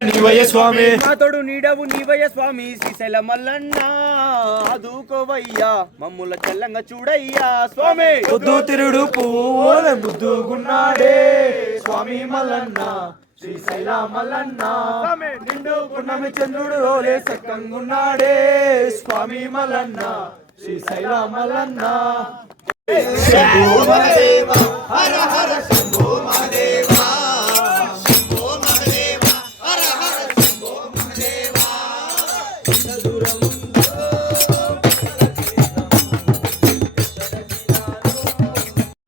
నీవయ్య స్వామి. మాతోడు నీడవు నీవయ్య స్వామి. శ్రీశైల మల్లన్న అదుకోవయ్యా మమ్ముల చల్లంగా చూడయ్యా స్వామి. పొద్దు తిరుడు పువ్వుల ముద్దుగున్నాడే స్వామి మల్లన్న శ్రీశైల మల్లన్న. నిండు పున్నమి చంద్రుడు రోలే సక్కంగున్నాడే స్వామి మల్లన్న శ్రీశైల మల్లన్న.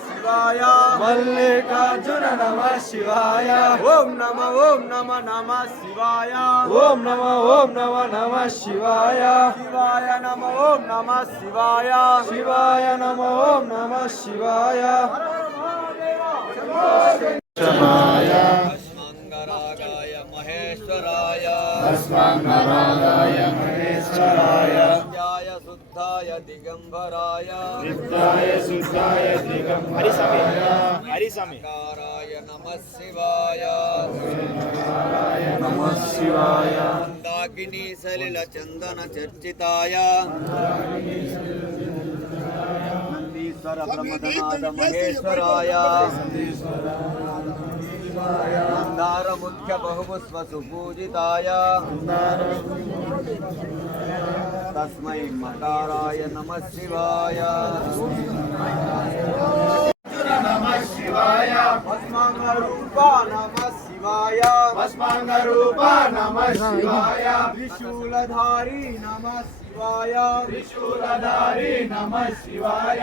शिवाय। मल्लिकार्जुन नमः शिवाय ओम नम ओम नम नम शिवाय। ओम नम ओम नम नम शिवाय। शिवाय नम ओम नम शिवाय। शिवाय नम ओम नम शिवाय। महेश्वराय। शुद्धाय दिगंबराय शुद्धाय शुद्धाय दिगंबराय हरि समय हरि समय काराय नमः शिवाय काराय नमः शिवाय मंदाकिनी सलिल चंदन चर्चिताय नंदीश्वर ब्रह्मदनाद महेश्वराय मंदार मुख्य बहुपुष्प सुपूजिताय తస్మై మకారాయ నమ శివాయ భస్మాంగరూప నమ శివాయ భస్మాంగరూప నమ శివాయ త్రిశూలధారి నమ శివాయ త్రిశూలధారి నమ శివాయ